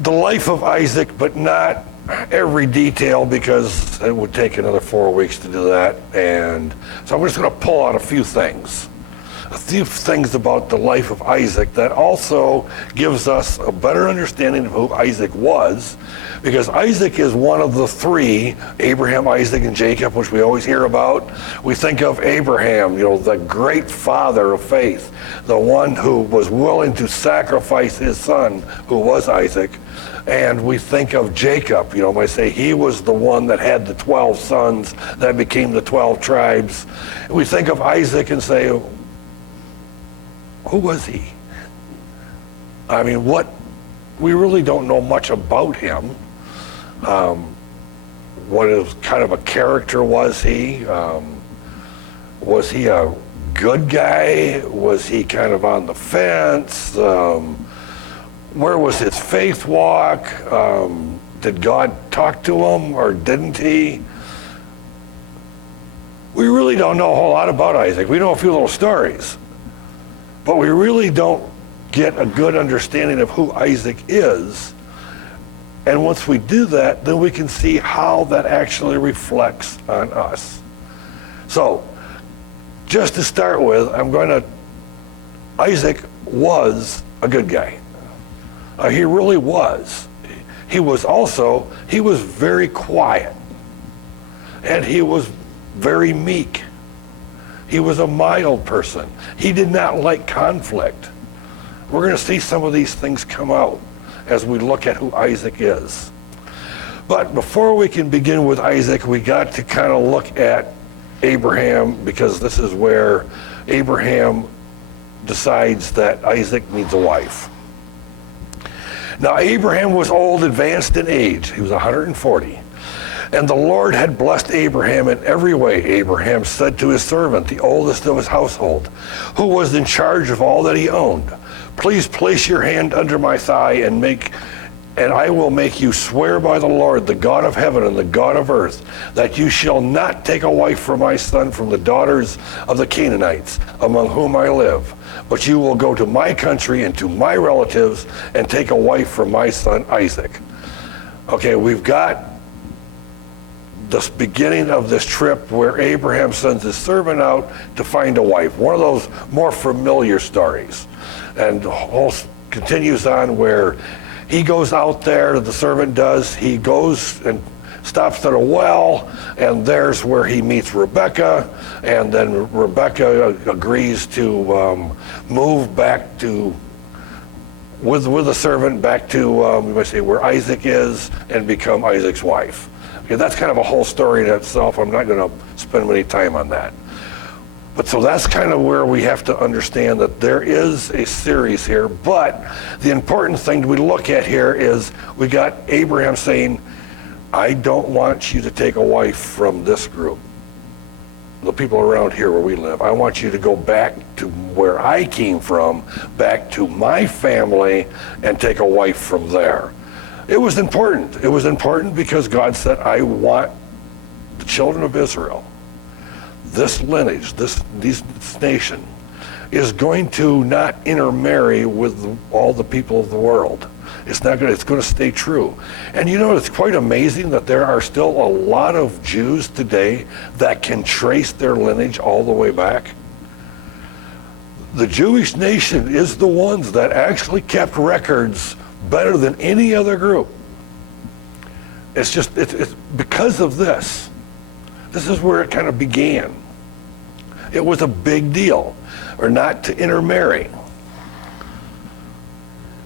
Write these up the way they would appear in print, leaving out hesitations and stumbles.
the life of Isaac, but not every detail, because it would take another 4 weeks to do that. And so I'm just going to pull out a few things about the life of Isaac that also gives us a better understanding of who Isaac was, because Isaac is one of the three, Abraham, Isaac, and Jacob, which we always hear about. We think of Abraham, the great father of faith, the one who was willing to sacrifice his son, who was Isaac. And we think of Jacob, I say he was the one that had the 12 sons that became the 12 tribes. We think of Isaac and say, who was he? I mean, we really don't know much about him. What kind of a character was he? Was he a good guy? Was he kind of on the fence? Where was his faith walk? Did God talk to him or didn't he? We really don't know a whole lot about Isaac. We know a few little stories, but we really don't get a good understanding of who Isaac is. And once we do that, then we can see how that actually reflects on us. So, just to start with, Isaac was a good guy. He really was. He was very quiet. And he was very meek. He was a mild person. He did not like conflict. We're going to see some of these things come out as we look at who Isaac is. But before we can begin with Isaac, we got to kind of look at Abraham, because this is where Abraham decides that Isaac needs a wife. Now, Abraham was old, advanced in age. He was 140. And the Lord had blessed Abraham in every way. Abraham said to his servant, the oldest of his household, who was in charge of all that he owned, please place your hand under my thigh and I will make you swear by the Lord, the God of heaven and the God of earth, that you shall not take a wife for my son from the daughters of the Canaanites, among whom I live, but you will go to my country and to my relatives and take a wife for my son Isaac. Okay, we've got the beginning of this trip where Abraham sends his servant out to find a wife. One of those more familiar stories. And the whole continues on where he goes out there, the servant does, he goes and stops at a well, and there's where he meets Rebecca, and then Rebecca agrees to move back with the servant back to, where Isaac is, and become Isaac's wife. Okay, that's kind of a whole story in itself. I'm not going to spend any time on that. But so that's kind of where we have to understand that there is a series here, but the important thing we look at here is we got Abraham saying, I don't want you to take a wife from this group, the people around here where we live. I want you to go back to where I came from, back to my family, and take a wife from there. It was important. It was important because God said, I want the children of Israel, this lineage, this nation, is going to not intermarry with all the people of the world. It's going to stay true. And it's quite amazing that there are still a lot of Jews today that can trace their lineage all the way back. The Jewish nation is the ones that actually kept records better than any other group. It's because of this. This is where it kind of began. It was a big deal, or not to intermarry.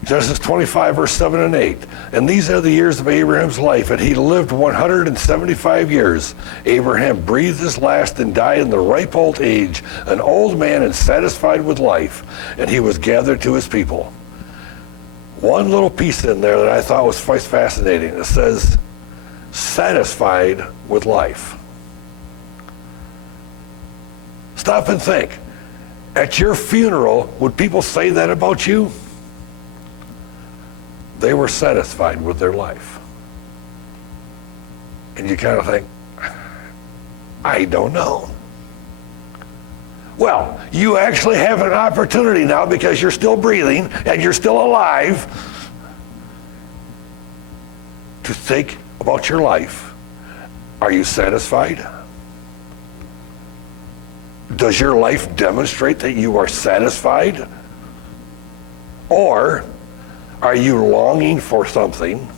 Genesis 25, verse 7 and 8. And these are the years of Abraham's life, and he lived 175 years. Abraham breathed his last and died in the ripe old age, an old man and satisfied with life, and he was gathered to his people. One little piece in there that I thought was fascinating. It says, satisfied with life. Stop and think. At your funeral, would people say that about you? They were satisfied with their life. And you kind of think, I don't know. Well, you actually have an opportunity now because you're still breathing and you're still alive to think about your life. Are you satisfied? Does your life demonstrate that you are satisfied? Or are you longing for something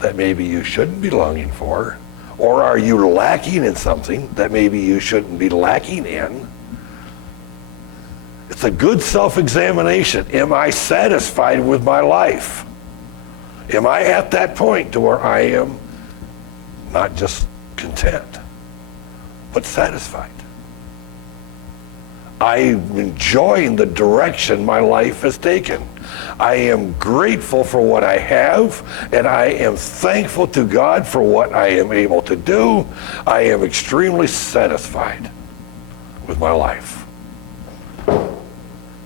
that maybe you shouldn't be longing for? Or are you lacking in something that maybe you shouldn't be lacking in? It's a good self-examination. Am I satisfied with my life? Am I at that point to where I am not just content, but satisfied? I'm enjoying the direction my life has taken. I am grateful for what I have, and I am thankful to God for what I am able to do. I am extremely satisfied with my life.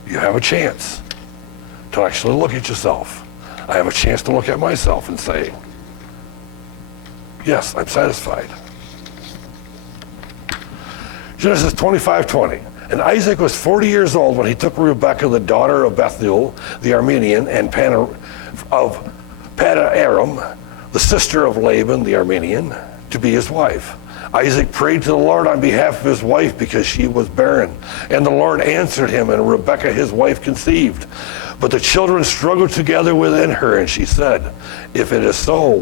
You have a chance to actually look at yourself. I have a chance to look at myself and say, yes, I'm satisfied. Genesis 25:20. And Isaac was 40 years old when he took Rebekah, the daughter of Bethuel, the Aramean, and of Paddan-aram, the sister of Laban, the Aramean, to be his wife. Isaac prayed to the Lord on behalf of his wife because she was barren. And the Lord answered him, and Rebekah, his wife, conceived. But the children struggled together within her, and she said, if it is so,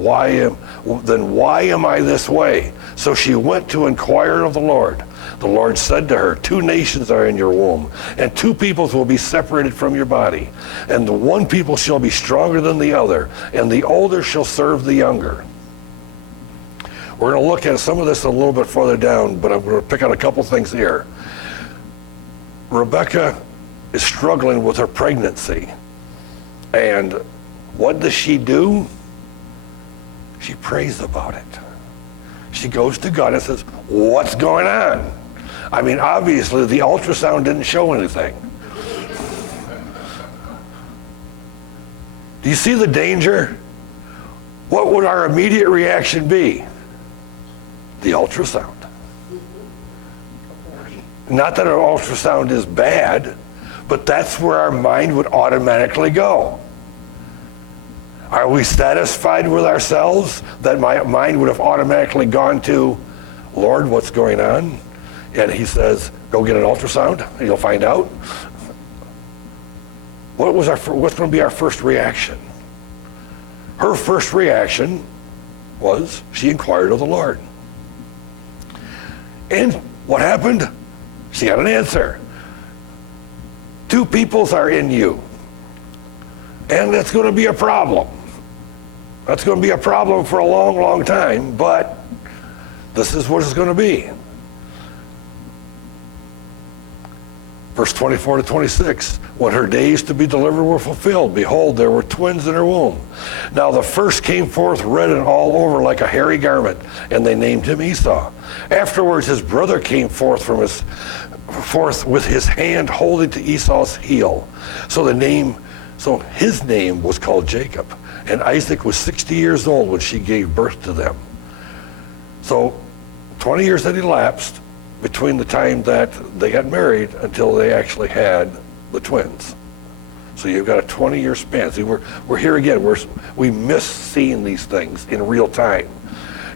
then why am I this way? So she went to inquire of the Lord. The Lord said to her, 2 nations are in your womb, and 2 peoples will be separated from your body. And the one people shall be stronger than the other, and the older shall serve the younger. We're going to look at some of this a little bit further down, but I'm going to pick out a couple things here. Rebekah is struggling with her pregnancy. And what does she do? She prays about it. She goes to God and says, what's going on? I mean, obviously, the ultrasound didn't show anything. Do you see the danger? What would our immediate reaction be? The ultrasound. Not that an ultrasound is bad, but that's where our mind would automatically go. Are we satisfied with ourselves? That my mind would have automatically gone to, Lord, what's going on? And he says, go get an ultrasound and you'll find out. What's going to be our first reaction? Her first reaction was she inquired of the Lord. And what happened? She got an answer. 2 peoples are in you. And that's going to be a problem. That's going to be a problem for a long, long time, but this is what it's going to be. Verse 24 to 26, when her days to be delivered were fulfilled, behold, there were twins in her womb. Now the first came forth red and all over like a hairy garment, and they named him Esau. Afterwards his brother came forth with his hand holding to Esau's heel. So his name was called Jacob. And Isaac was 60 years old when she gave birth to them. So 20 years had elapsed between the time that they got married until they actually had the twins. So you've got a 20-year span. See, we're here again. We miss seeing these things in real time.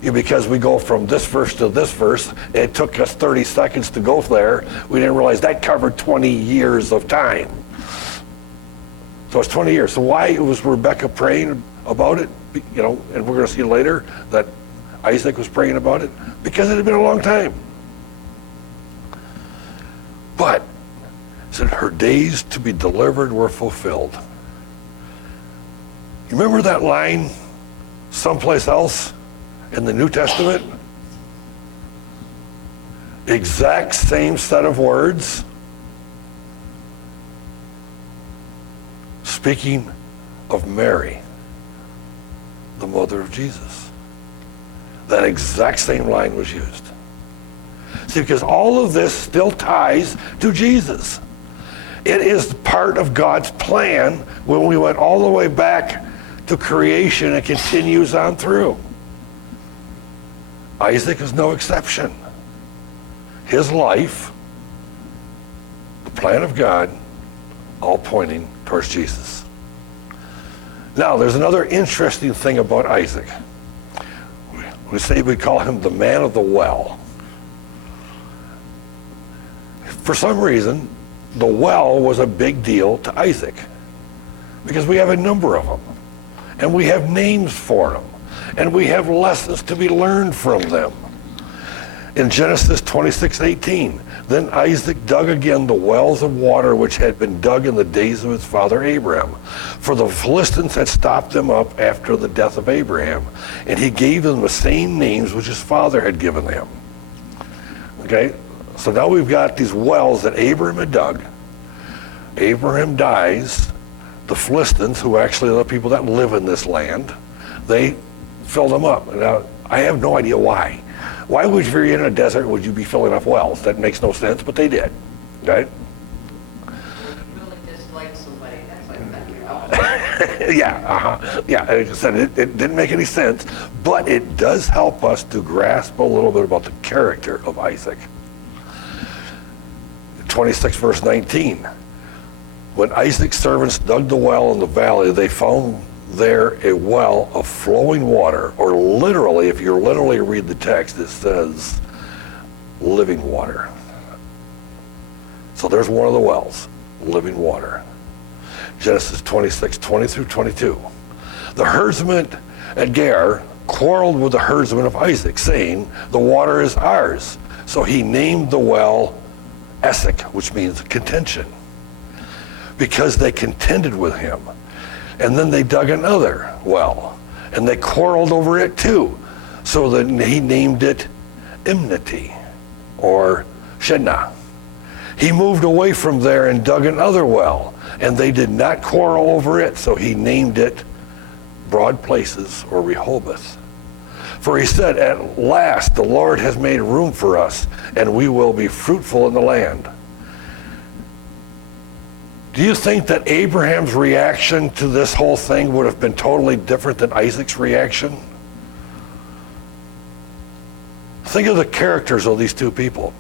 Because we go from this verse to this verse, and it took us 30 seconds to go there. We didn't realize that covered 20 years of time. So it's 20 years. So why was Rebekah praying about it? And we're going to see later that Isaac was praying about it because it had been a long time. But said her days to be delivered were fulfilled. You remember that line someplace else in the New Testament? Exact same set of words. Speaking of Mary, the mother of Jesus. That exact same line was used. See, because all of this still ties to Jesus. It is part of God's plan when we went all the way back to creation and continues on through. Isaac is no exception. His life, the plan of God, all pointing towards Jesus. Now, there's another interesting thing about Isaac. We say we call him the man of the well. For some reason, the well was a big deal to Isaac because we have a number of them, and we have names for them, and we have lessons to be learned from them. In Genesis 26:18, then Isaac dug again the wells of water which had been dug in the days of his father Abraham, for the Philistines had stopped them up after the death of Abraham, and he gave them the same names which his father had given them. Okay, so now we've got these wells that Abraham had dug. Abraham dies. The Philistines, who actually are the people that live in this land, they fill them up. Now, I have no idea why. Why would you, if you're in a desert, would you be filling up wells? That makes no sense, but they did, right? Really dislike somebody, that's like that. Yeah, like I said, it didn't make any sense, but it does help us to grasp a little bit about the character of Isaac. 26 verse 19. When Isaac's servants dug the well in the valley, they found there a well of flowing water, or literally, if you literally read the text, it says living water. So there's one of the wells, living water. Genesis 26:20 through 22. The herdsman at Gerar quarreled with the herdsman of Isaac, saying, the water is ours. So he named the well Esek, which means contention, because they contended with him. And then they dug another well, and they quarreled over it too. So then he named it enmity, or Shedna. He moved away from there and dug another well, and they did not quarrel over it, so he named it Broad Places, or Rehoboth. For he said, at last the Lord has made room for us, and we will be fruitful in the land. Do you think that Abraham's reaction to this whole thing would have been totally different than Isaac's reaction? Think of the characters of these two people.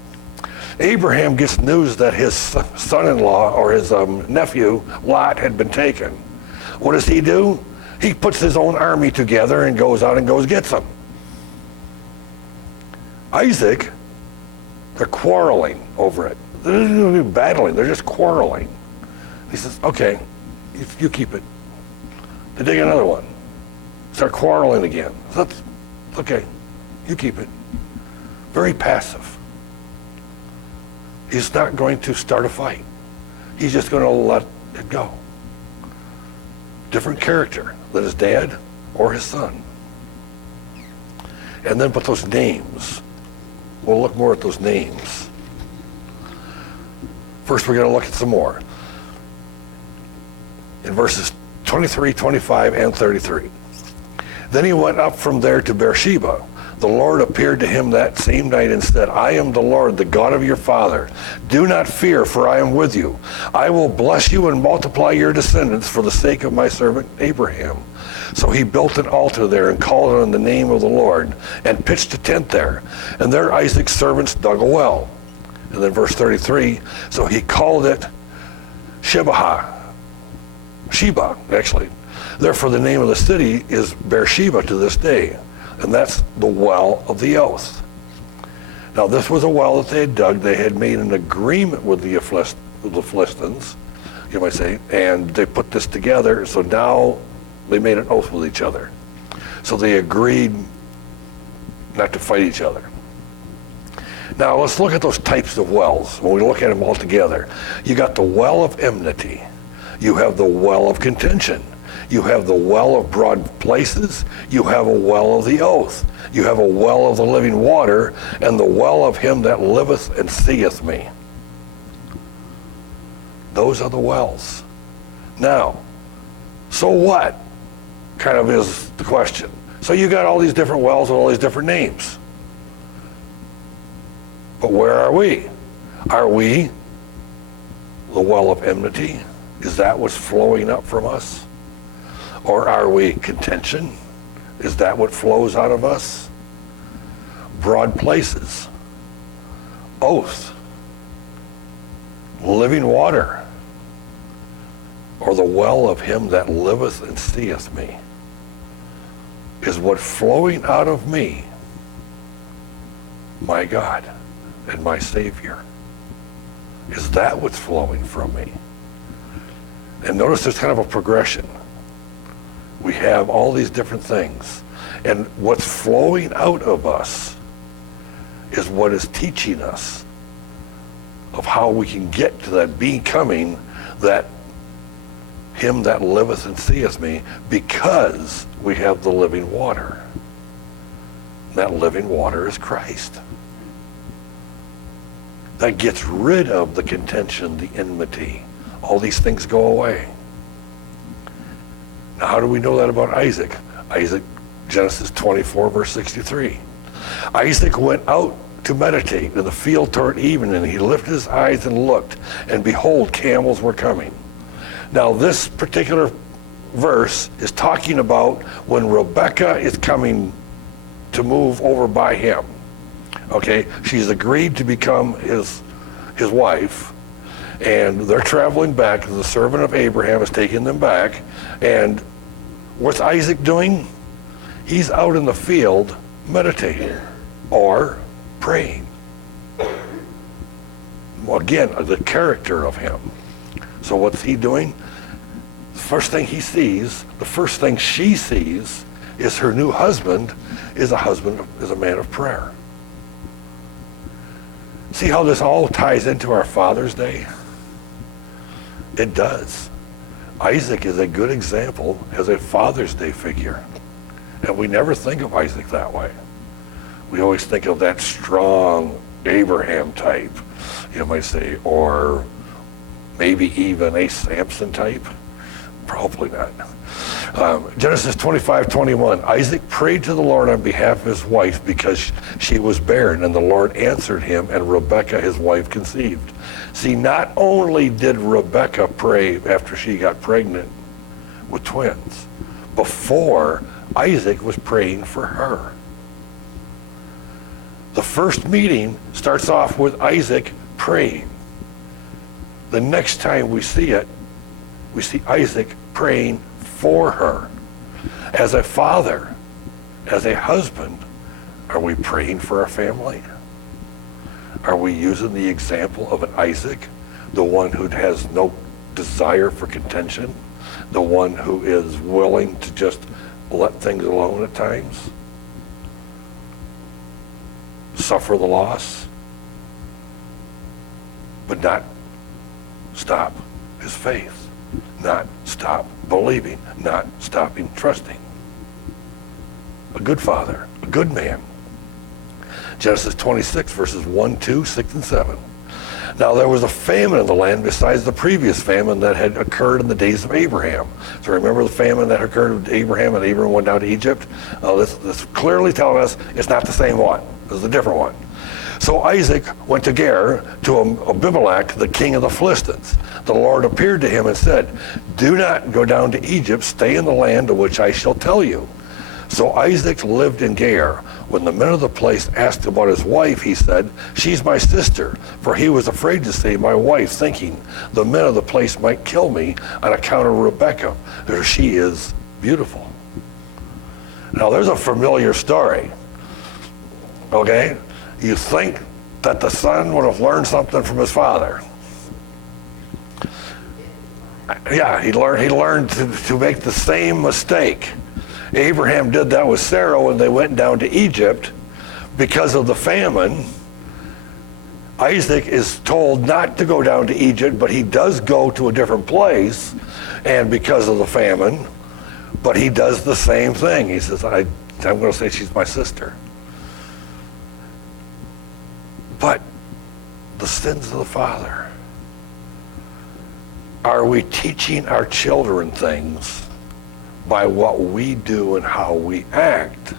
Abraham gets news that his son-in-law, or his nephew, Lot, had been taken. What does he do? He puts his own army together and goes out and gets them. Isaac, they're quarreling over it. They're not battling, they're just quarreling. He says, okay, you keep it. They dig another one. Start quarreling again. That's, okay, you keep it. Very passive. He's not going to start a fight. He's just going to let it go. Different character than his dad or his son. And then, but those names, we'll look more at those names. First, we're going to look at some more. In verses 23, 25, and 33. Then he went up from there to Beersheba. The Lord appeared to him that same night and said, I am the Lord, the God of your father. Do not fear, for I am with you. I will bless you and multiply your descendants for the sake of my servant Abraham. So he built an altar there and called on the name of the Lord and pitched a tent there. And there Isaac's servants dug a well. And then verse 33, so he called it Sheba, actually. Therefore, the name of the city is Beersheba to this day, and that's the well of the oath. Now, this was a well that they had dug. They had made an agreement with the Philistines, you might say, and they put this together, so now they made an oath with each other. So they agreed not to fight each other. Now, let's look at those types of wells. When we look at them all together, you got the well of enmity. You have the well of contention. You have the well of broad places. You have a well of the oath. You have a well of the living water, and the well of him that liveth and seeth me. Those are the wells. Now, so what? Kind of is the question. So you got all these different wells with all these different names. But where are we? Are we the well of enmity? Is that what's flowing up from us? Or are we contention? Is that what flows out of us? Broad places, oath, living water. or the well of him that liveth and seeth me? Is what flowing out of me my God and my Savior? Is that what's flowing from me? And notice there's kind of a progression. We have all these different things. And what's flowing out of us is what is teaching us of how we can get to that becoming that him that liveth and seeth me, because we have the living water. That living water is Christ. That gets rid of the contention, the enmity. All these things go away. Now, how do we know that about Isaac? Isaac, Genesis 24, verse 63. Isaac went out to meditate in the field toward evening, and he lifted his eyes and looked, and behold, camels were coming. Now, this particular verse is talking about when Rebekah is coming to move over by him. Okay, she's agreed to become his wife, and they're traveling back. The servant of Abraham is taking them back, and what's Isaac doing? He's out in the field meditating or praying. Well, again, the character of him. So what's he doing? The first thing he sees, the first thing she sees, is her new husband is a man of prayer. See how this all ties into our Father's Day? It does. Isaac is a good example as a Father's Day figure. And we never think of Isaac that way. We always think of that strong Abraham type, you might say, or maybe even a Samson type. Probably not. Genesis 25:21. Isaac prayed to the Lord on behalf of his wife because she was barren, and the Lord answered him, and Rebekah, his wife, conceived. See, not only did Rebekah pray after she got pregnant with twins, before Isaac was praying for her. The first meeting starts off with Isaac praying. The next time we see it, we see Isaac praying for her. As a father, as a husband, are we praying for our family? Are we using the example of an Isaac, the one who has no desire for contention, the one who is willing to just let things alone at times? Suffer the loss, but not stop his faith, not stop believing, not stopping trusting. A good father, a good man. Genesis 26, verses 1, 2, 6, and 7. Now there was a famine in the land besides the previous famine that had occurred in the days of Abraham. So remember the famine that occurred with Abraham, and Abraham went down to Egypt? This clearly telling us it's not the same one. This is a different one. So Isaac went to Gerar to Abimelech, the king of the Philistines. The Lord appeared to him and said, "Do not go down to Egypt, stay in the land of which I shall tell you." So Isaac lived in Gerar. When the men of the place asked about his wife, he said, "She's my sister," for he was afraid to say my wife, thinking the men of the place might kill me on account of Rebekah, for she is beautiful. Now there's a familiar story. Okay? You think that the son would have learned something from his father. Yeah, he learned to make the same mistake. Abraham did that with Sarah when they went down to Egypt because of the famine. Isaac is told not to go down to Egypt, but he does go to a different place, and because of the famine, but he does the same thing. He says, I'm going to say she's my sister. But the sins of the father. Are we teaching our children things by what we do and how we act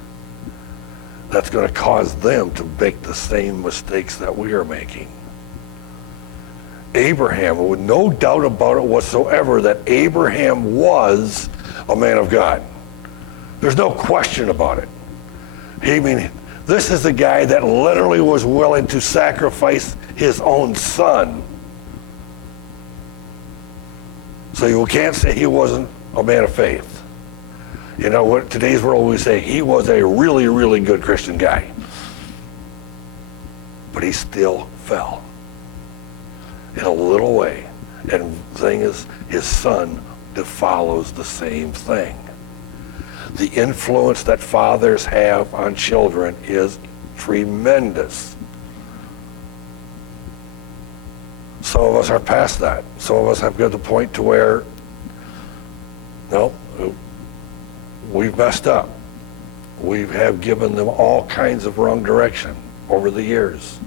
that's going to cause them to make the same mistakes that we are making? Abraham, with no doubt about it whatsoever, that Abraham was a man of God. There's no question about it. This is the guy that literally was willing to sacrifice his own son So you can't say he wasn't a man of faith. You know what, today's world we say he was a really, really good Christian guy. But he still fell in a little way. And the thing is, his son follows the same thing. The influence that fathers have on children is tremendous. Some of us are past that. Some of us have got to the point to where, no, we've messed up. We have given them all kinds of wrong direction over the years.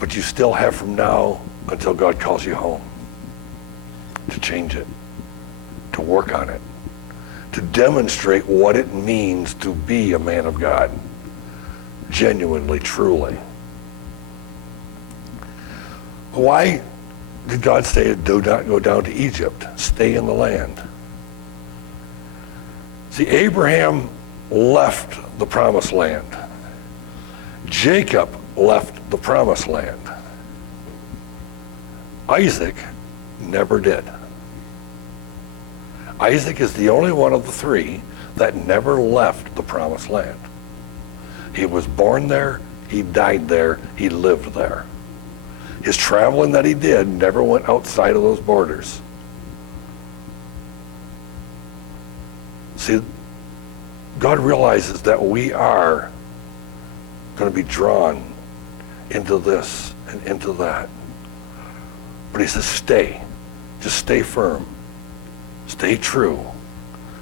But you still have from now until God calls you home to change it, to work on it, to demonstrate what it means to be a man of God, genuinely, truly. Why did God say, do not go down to Egypt, stay in the land? See, Abraham left the promised land. Jacob left the promised land. Isaac never did. Isaac is the only one of the three that never left the promised land. He was born there, he died there, he lived there. His traveling that he did never went outside of those borders. See, God realizes that we are going to be drawn into this and into that. But he says, stay. Just stay firm. Stay true.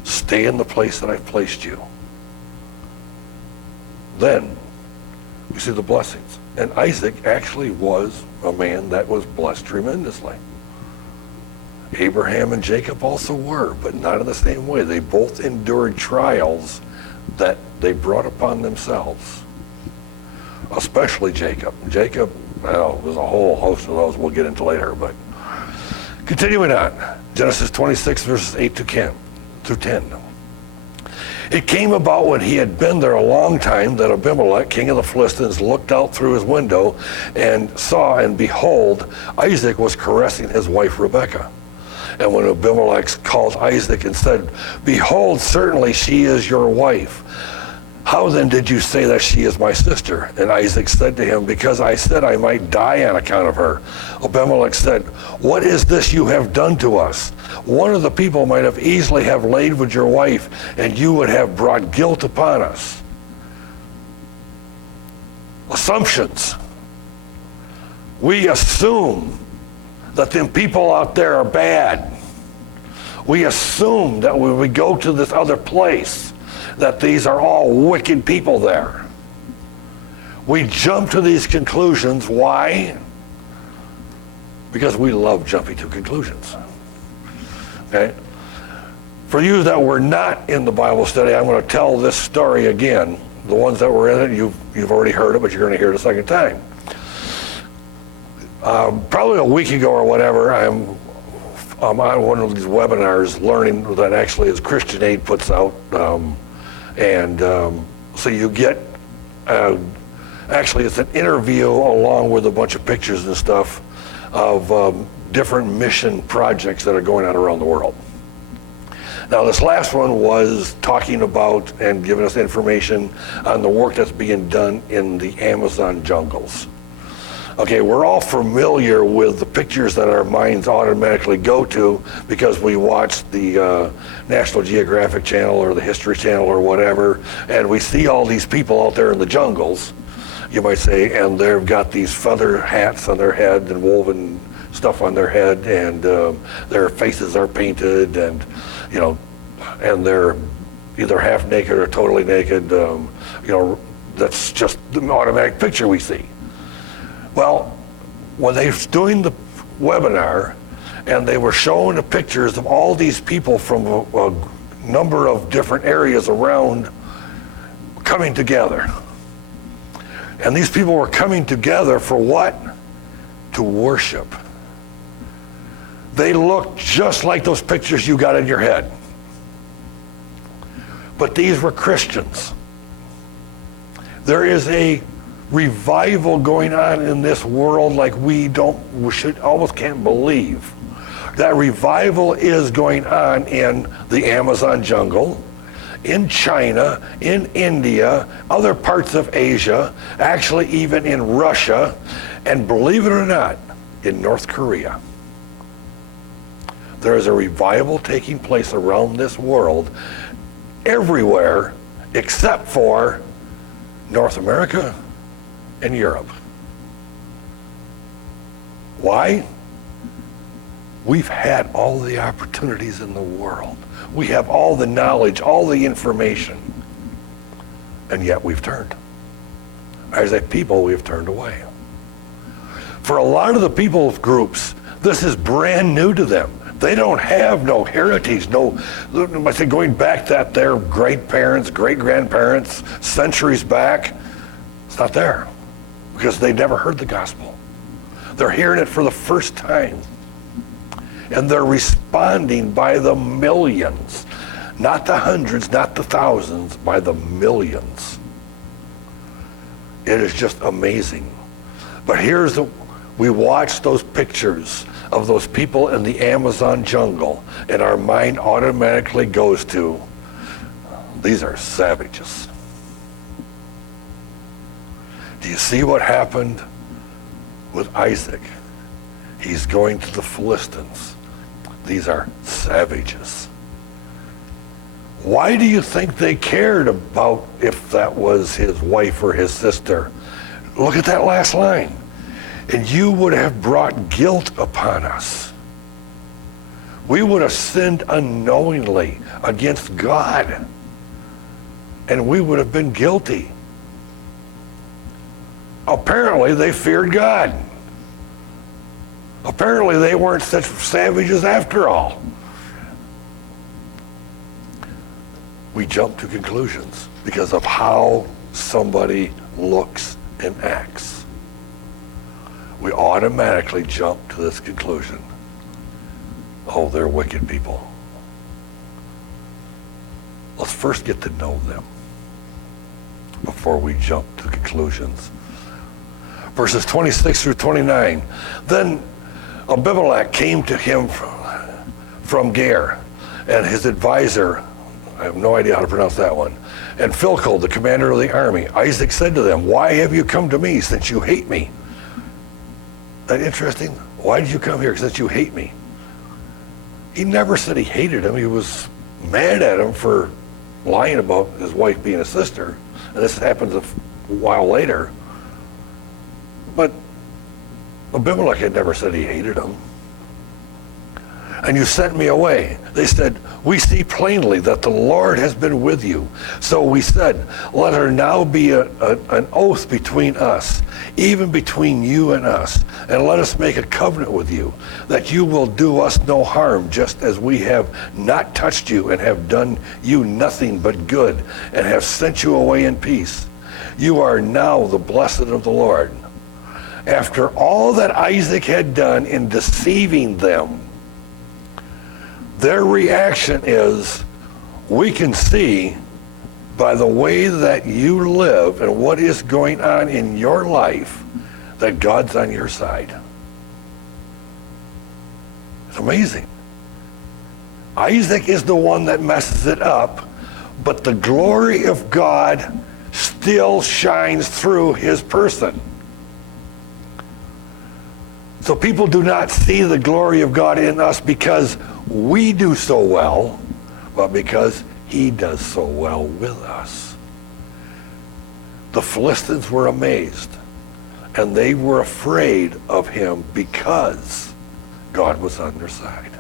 Stay in the place that I've placed you. Then we see the blessings. And Isaac actually was a man that was blessed tremendously. Abraham and Jacob also were, but not in the same way. They both endured trials that they brought upon themselves. Especially Jacob. Jacob, well, there's a whole host of those we'll get into later, but continuing on. Genesis 26, verses 8 through 10. It came about when he had been there a long time that Abimelech, king of the Philistines, looked out through his window and saw, and behold, Isaac was caressing his wife Rebekah. And when Abimelech called Isaac and said, behold, certainly she is your wife. How then did you say that she is my sister? And Isaac said to him, because I said I might die on account of her. Abimelech said, what is this you have done to us? One of the people might have easily have laid with your wife, and you would have brought guilt upon us. Assumptions. We assume that them people out there are bad. We assume that when we go to this other place, that these are all wicked people there. We jump to these conclusions. Why? Because we love jumping to conclusions. Okay? For you that were not in the Bible study, I'm going to tell this story again. The ones that were in it, you've already heard it, but you're going to hear it a second time. Probably a week ago or whatever, I'm on one of these webinars learning that actually is Christian Aid puts out. So you get, actually it's an interview along with a bunch of pictures and stuff of different mission projects that are going on around the world. Now this last one was talking about and giving us information on the work that's being done in the Amazon jungles. Okay, we're all familiar with the pictures that our minds automatically go to because we watch the National Geographic Channel or the History Channel or whatever, and we see all these people out there in the jungles, you might say, and they've got these feather hats on their head and woven stuff on their head, and their faces are painted, and and they're either half naked or totally naked. That's just the automatic picture we see. Well, when they were doing the webinar and they were showing the pictures of all these people from a number of different areas around coming together. And these people were coming together for what? To worship. They looked just like those pictures you got in your head. But these were Christians. There is a revival going on in this world like we almost can't believe. that revival is going on in the Amazon jungle, in China, in India, other parts of Asia, actually even in Russia, and believe it or not, in North Korea. There is a revival taking place around this world, everywhere except for North America and Europe. Why? We've had all the opportunities in the world. We have all the knowledge, all the information, and yet we've turned. As a people, we've turned away. For a lot of the people groups, this is brand new to them. They don't have no heritage, I say going back that their great parents, great grandparents, centuries back, it's not there because they never heard the gospel. They're hearing it for the first time. And they're responding by the millions, not the hundreds, not the thousands, by the millions. It is just amazing. But we watch those pictures of those people in the Amazon jungle, and our mind automatically goes to, these are savages. Do you see what happened with Isaac? He's going to the Philistines. These are savages. Why do you think they cared about if that was his wife or his sister? Look at that last line. And you would have brought guilt upon us. We would have sinned unknowingly against God. And we would have been guilty. Apparently, they feared God. Apparently, they weren't such savages after all. We jump to conclusions because of how somebody looks and acts. We automatically jump to this conclusion. Oh, they're wicked people. Let's first get to know them before we jump to conclusions. Verses 26 through 29. Then Abimelech came to him from Ger, and his advisor, I have no idea how to pronounce that one, and Philcol, the commander of the army. Isaac said to them, "Why have you come to me since you hate me?" Isn't that interesting? Why did you come here since you hate me? He never said he hated him. He was mad at him for lying about his wife being a sister. And this happens a while later. But Abimelech had never said he hated him. And you sent me away. They said, "We see plainly that the Lord has been with you." So we said, "Let there now be an oath between us, even between you and us, and let us make a covenant with you, that you will do us no harm, just as we have not touched you and have done you nothing but good, and have sent you away in peace. You are now the blessed of the Lord." After all that Isaac had done in deceiving them, their reaction is, we can see by the way that you live and what is going on in your life that God's on your side. It's amazing. Isaac is the one that messes it up, but the glory of God still shines through his person. So people do not see the glory of God in us because we do so well, but because he does so well with us. The Philistines were amazed, and they were afraid of him because God was on their side.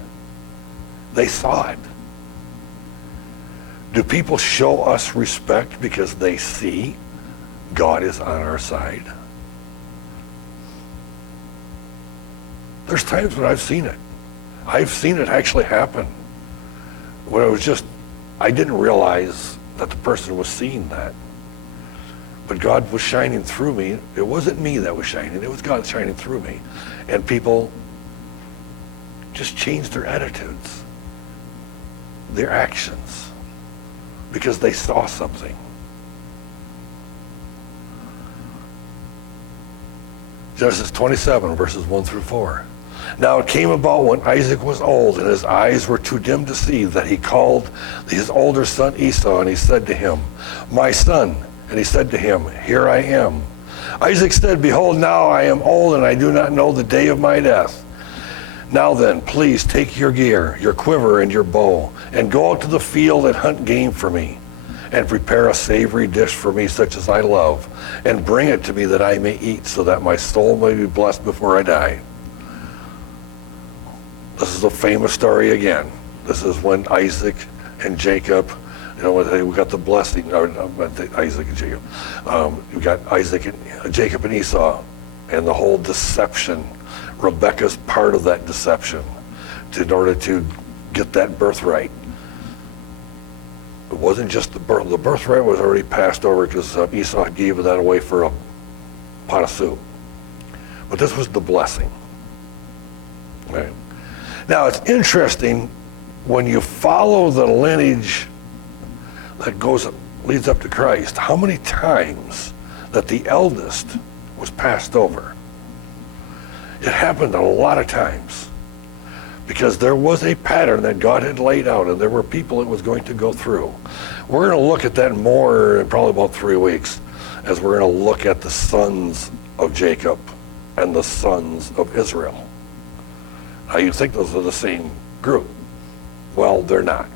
They saw it. Do people show us respect because they see God is on our side? There's times when I've seen it. I've seen it actually happen. When I didn't realize that the person was seeing that. But God was shining through me. It wasn't me that was shining. It was God shining through me. And people just changed their attitudes, their actions, because they saw something. Genesis 27, verses 1 through 4. Now it came about when Isaac was old and his eyes were too dim to see that he called his older son Esau, and he said to him, "My son." And he said to him, "Here I am." Isaac said, "Behold, now I am old and I do not know the day of my death. Now then, please take your gear, your quiver and your bow, and go out to the field and hunt game for me, and prepare a savory dish for me such as I love, and bring it to me that I may eat, so that my soul may be blessed before I die." This is a famous story again. This is when Isaac and Jacob, we got the blessing, or Isaac and Jacob. We got Isaac and Jacob and Esau, and the whole deception. Rebekah's part of that deception in order to get that birthright. It wasn't just the birthright was already passed over because Esau gave that away for a pot of soup. But this was the blessing. Right? Now it's interesting when you follow the lineage that leads up to Christ, how many times that the eldest was passed over. It happened a lot of times because there was a pattern that God had laid out, and there were people it was going to go through. We're going to look at that more in probably about 3 weeks, as we're going to look at the sons of Jacob and the sons of Israel. Now you think those are the same group. Well, they're not.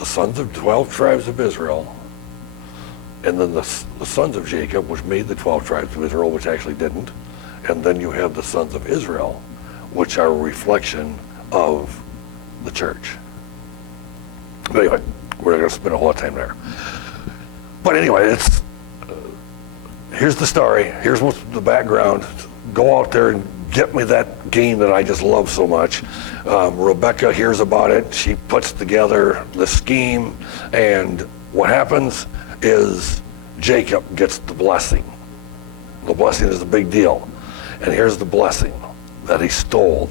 The sons of 12 tribes of Israel, and then the sons of Jacob, which made the 12 tribes of Israel, which actually didn't. And then you have the sons of Israel, which are a reflection of the church. But anyway, we're not going to spend a whole lot of time there. But anyway, here's the story. Here's what's the background. Go out there and get me that game that I just love so much. Rebekah hears about it. She puts together the scheme, and what happens is Jacob gets the blessing. The blessing is a big deal. And here's the blessing that he stole.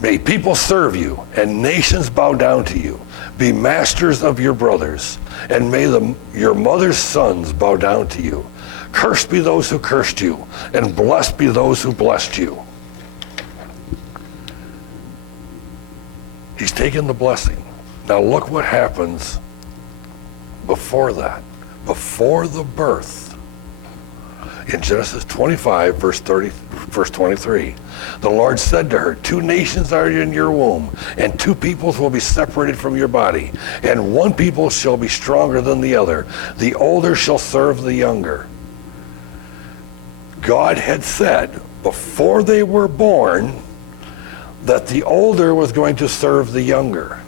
"May people serve you and nations bow down to you. Be masters of your brothers, and may your mother's sons bow down to you. Cursed be those who cursed you, and blessed be those who blessed you." He's taken the blessing. Now look what happens before that, before the birth. In Genesis 25, verse 23, the Lord said to her, "Two nations are in your womb, and two peoples will be separated from your body, and one people shall be stronger than the other. The older shall serve the younger." God had said before they were born that the older was going to serve the younger.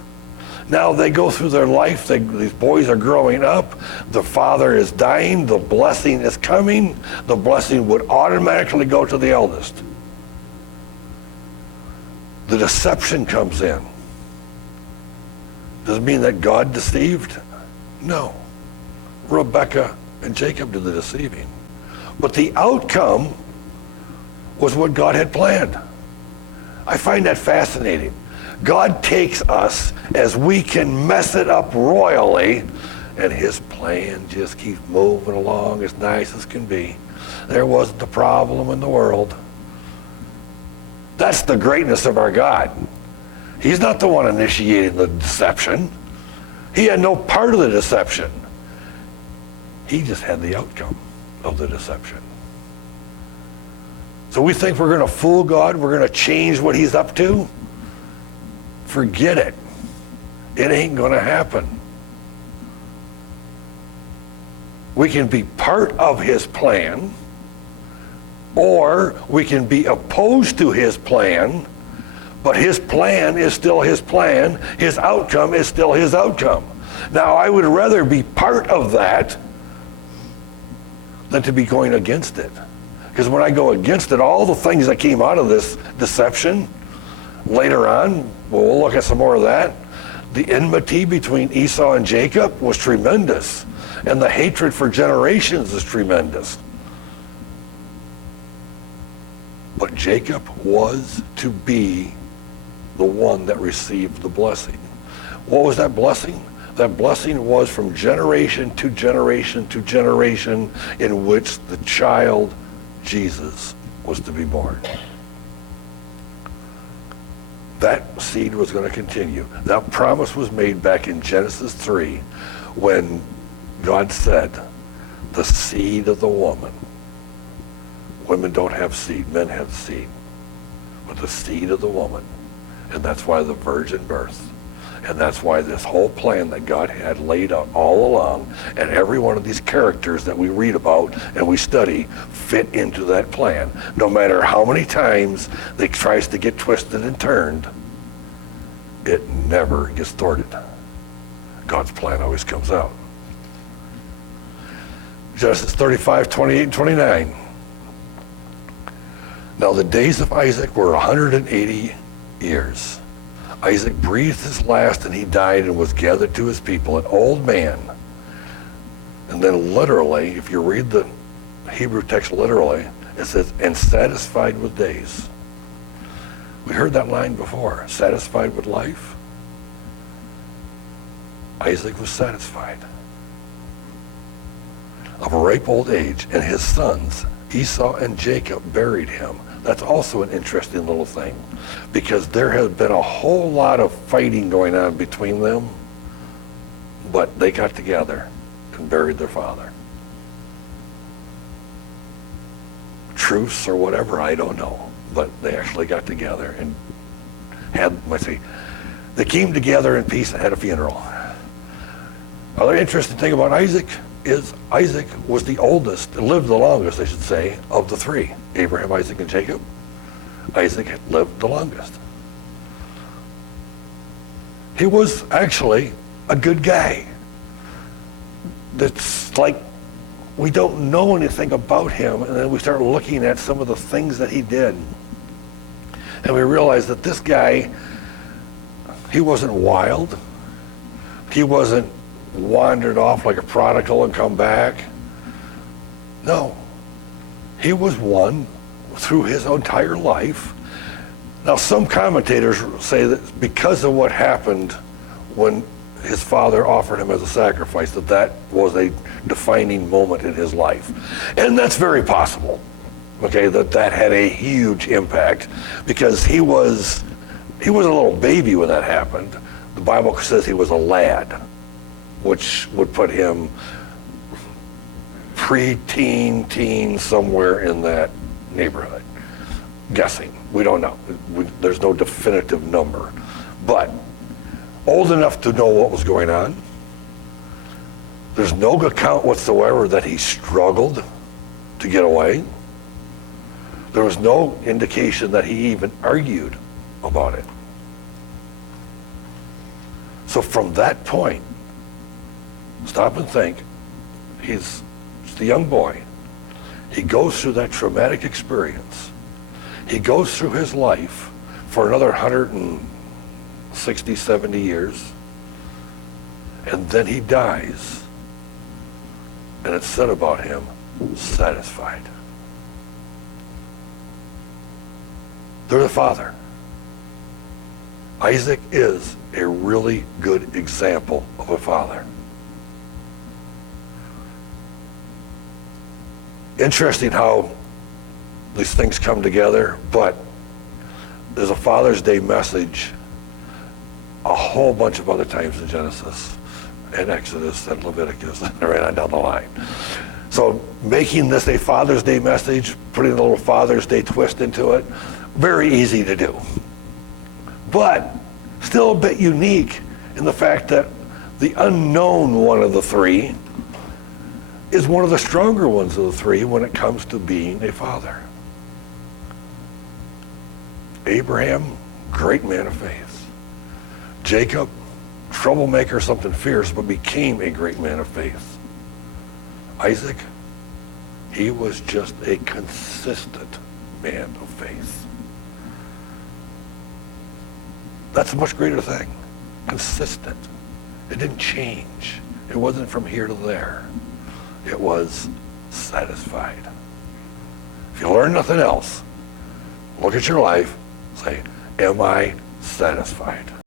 Now they go through their life, these boys are growing up, the father is dying, the blessing is coming, the blessing would automatically go to the eldest. The deception comes in. Does it mean that God deceived? No. Rebekah and Jacob did the deceiving. But the outcome was what God had planned. I find that fascinating. God takes us as we can mess it up royally, and his plan just keeps moving along as nice as can be. There wasn't a problem in the world. That's the greatness of our God. He's not the one initiating the deception. He had no part of the deception. He just had the outcome of the deception. So we think we're going to fool God, we're going to change what he's up to? Forget it. It ain't going to happen. We can be part of his plan, or we can be opposed to his plan, but his plan is still his plan. His outcome is still his outcome. Now, I would rather be part of that than to be going against it. Because when I go against it, all the things that came out of this deception, later on, we'll look at some more of that. The enmity between Esau and Jacob was tremendous, and the hatred for generations is tremendous. But Jacob was to be the one that received the blessing. What was that blessing? That blessing was from generation to generation to generation, in which the child Jesus was to be born. That seed was going to continue. That promise was made back in Genesis 3 when God said, the seed of the woman. Women don't have seed, men have seed. But the seed of the woman. And that's why the virgin birth. And that's why this whole plan that God had laid out all along, and every one of these characters that we read about and we study fit into that plan. No matter how many times it tries to get twisted and turned, it never gets thwarted. God's plan always comes out. Genesis 35, 28 and 29. Now the days of Isaac were 180 years. Isaac breathed his last and he died and was gathered to his people, an old man. And then literally, if you read the Hebrew text literally, it says, and satisfied with days. We heard that line before, satisfied with life. Isaac was satisfied. Of a ripe old age, and his sons, Esau and Jacob, buried him. That's also an interesting little thing, because there has been a whole lot of fighting going on between them, but they got together and buried their father. Truce or whatever, I don't know, but they actually got together and they came together in peace and had a funeral. Another interesting thing about Isaac is Isaac was the oldest, lived the longest, I should say, of the three. Abraham, Isaac, and Jacob. Isaac had lived the longest. He was actually a good guy. That's like, we don't know anything about him, and then we start looking at some of the things that he did. And we realize that this guy, he wasn't wild. He wasn't wandered off like a prodigal and come back. No. He was one through his entire life. Now, some commentators say that because of what happened when his father offered him as a sacrifice, that was a defining moment in his life. And that's very possible, okay, that had a huge impact, because he was a little baby when that happened. The Bible says he was a lad, which would put him pre-teen, teen, somewhere in that neighborhood. Guessing. We don't know. There's no definitive number. But old enough to know what was going on. There's no account whatsoever that he struggled to get away. There was no indication that he even argued about it. So from that point, stop and think. He's the young boy. He goes through that traumatic experience. He goes through his life for another 160, 70 years. And then he dies. And it's said about him, satisfied. They're the father. Isaac is a really good example of a father. Interesting how these things come together, but there's a Father's Day message a whole bunch of other times in Genesis and Exodus and Leviticus and right on down the line. So making this a Father's Day message, putting a little Father's Day twist into it, very easy to do. But still a bit unique in the fact that the unknown one of the three is one of the stronger ones of the three when it comes to being a father. Abraham, great man of faith. Jacob, troublemaker, something fierce, but became a great man of faith. Isaac, he was just a consistent man of faith. That's a much greater thing. Consistent. It didn't change. It wasn't from here to there. It was satisfied. If you learn nothing else, look at your life, say, am I satisfied?